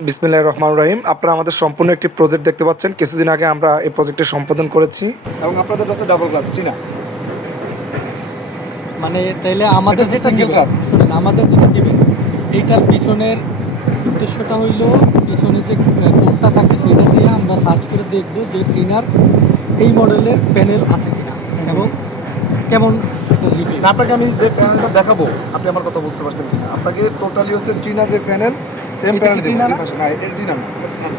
বিসমিল্লাহির রহমানির রহিম। আপনারা আমাদের সম্পূর্ণ একটি প্রজেক্ট দেখতে পাচ্ছেন। কিছুদিন আগে আমরা এই প্রজেক্টটি সম্পাদন করেছি এবং আপনাদের হচ্ছে ডাবল গ্লাস টিনা। মানে তাইলে আমাদের এটা যেটা single দিবেন, glass। শুনেন আমাদের যেটা দিবেন এইটার পিছনের উদ্দেশ্যটা হইল পিছনে যে কোডটা থাকে সেটা দিয়ে আমরা সার্চ করে দেখব যে ট্রিনার এই মডেলের প্যানেল আছে কিনা এবং কেমন সেটা লিখে না, আপনাকে আমি যে প্যানেলটা দেখাবো আপনি আমার কথা বুঝতে পারছেন কিনা। আপনাকে টোটালি হচ্ছে টিনা যে প্যানেল সেম এটা প্যানেল কি দেবো। টিনা না? না, এটা টিনা না, এটা সানি।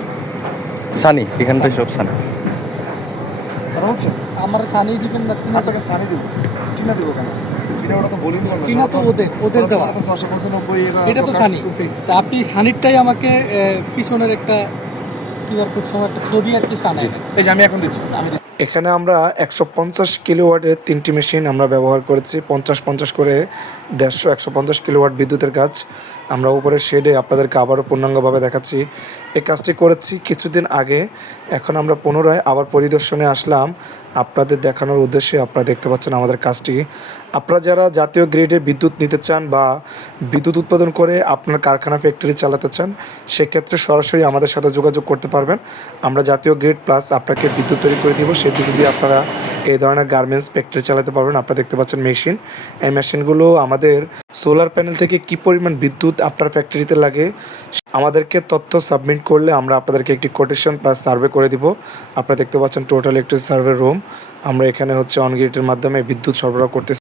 সানি এখানটায় সব সানি। কথা হচ্ছে আমার সানি দিবেন না ট্রিনা আপনাকে সানি দেবো, টিনা দেবো কেন? টিনা ওটা তো বলিনি বলবো। টিনা তো ওদের দেওয়া। 695 এটা তো সানি। তা আপনি সানিরটাই আমাকে পিছনের একটা কিউআর কোড সহ একটা ছবি আর কি সানাই। এই যে আমি এখন দিচ্ছি। এখানে আমরা 150 কিলোওয়াটের 3টি মেশিন আমরা ব্যবহার করেছি। 50-50 করে 150 কিলোওয়াট বিদ্যুতের কাজ আমরা উপরে শেডে আপনাদেরকে আবারও পূর্ণাঙ্গভাবে দেখাচ্ছি। এই কাজটি করেছি কিছুদিন আগে। এখন আমরা পুনরায় আবার পরিদর্শনে আসলাম আপনাদের দেখানোর উদ্দেশ্যে। আপনারা দেখতে পাচ্ছেন আমাদের কাজটি। আপনারা যারা জাতীয় গ্রিডে বিদ্যুৎ নিতে চান বা বিদ্যুৎ উৎপাদন করে আপনার কারখানা ফ্যাক্টরি চালাতে চান, সেক্ষেত্রে সরাসরি আমাদের সাথে যোগাযোগ করতে পারবেন। আমরা জাতীয় গ্রিড প্লাস আপনাকে বিদ্যুৎ তৈরি করে দিব। সেই বিদ্যুৎ দিয়ে আপনারা এই ধরনের গার্মেন্টস ফ্যাক্টরি চালাতে পারবেন। আপনারা দেখতে পাচ্ছেন মেশিন। এই মেশিনগুলো আমাদের সোলার প্যানেল থেকে কী পরিমাণ বিদ্যুৎ আপনার ফ্যাক্টরিতে লাগে আমাদেরকে তথ্য সাবমিট করলে আমরা আপনাদেরকে একটি কোটেশন প্লাস সার্ভে করে দিব। আপনারা দেখতে পাচ্ছেন টোটাল একটি সার্ভে রুম। আমরা এখানে হচ্ছে অন গ্রিডের মাধ্যমে বিদ্যুৎ সরবরাহ করতেছি।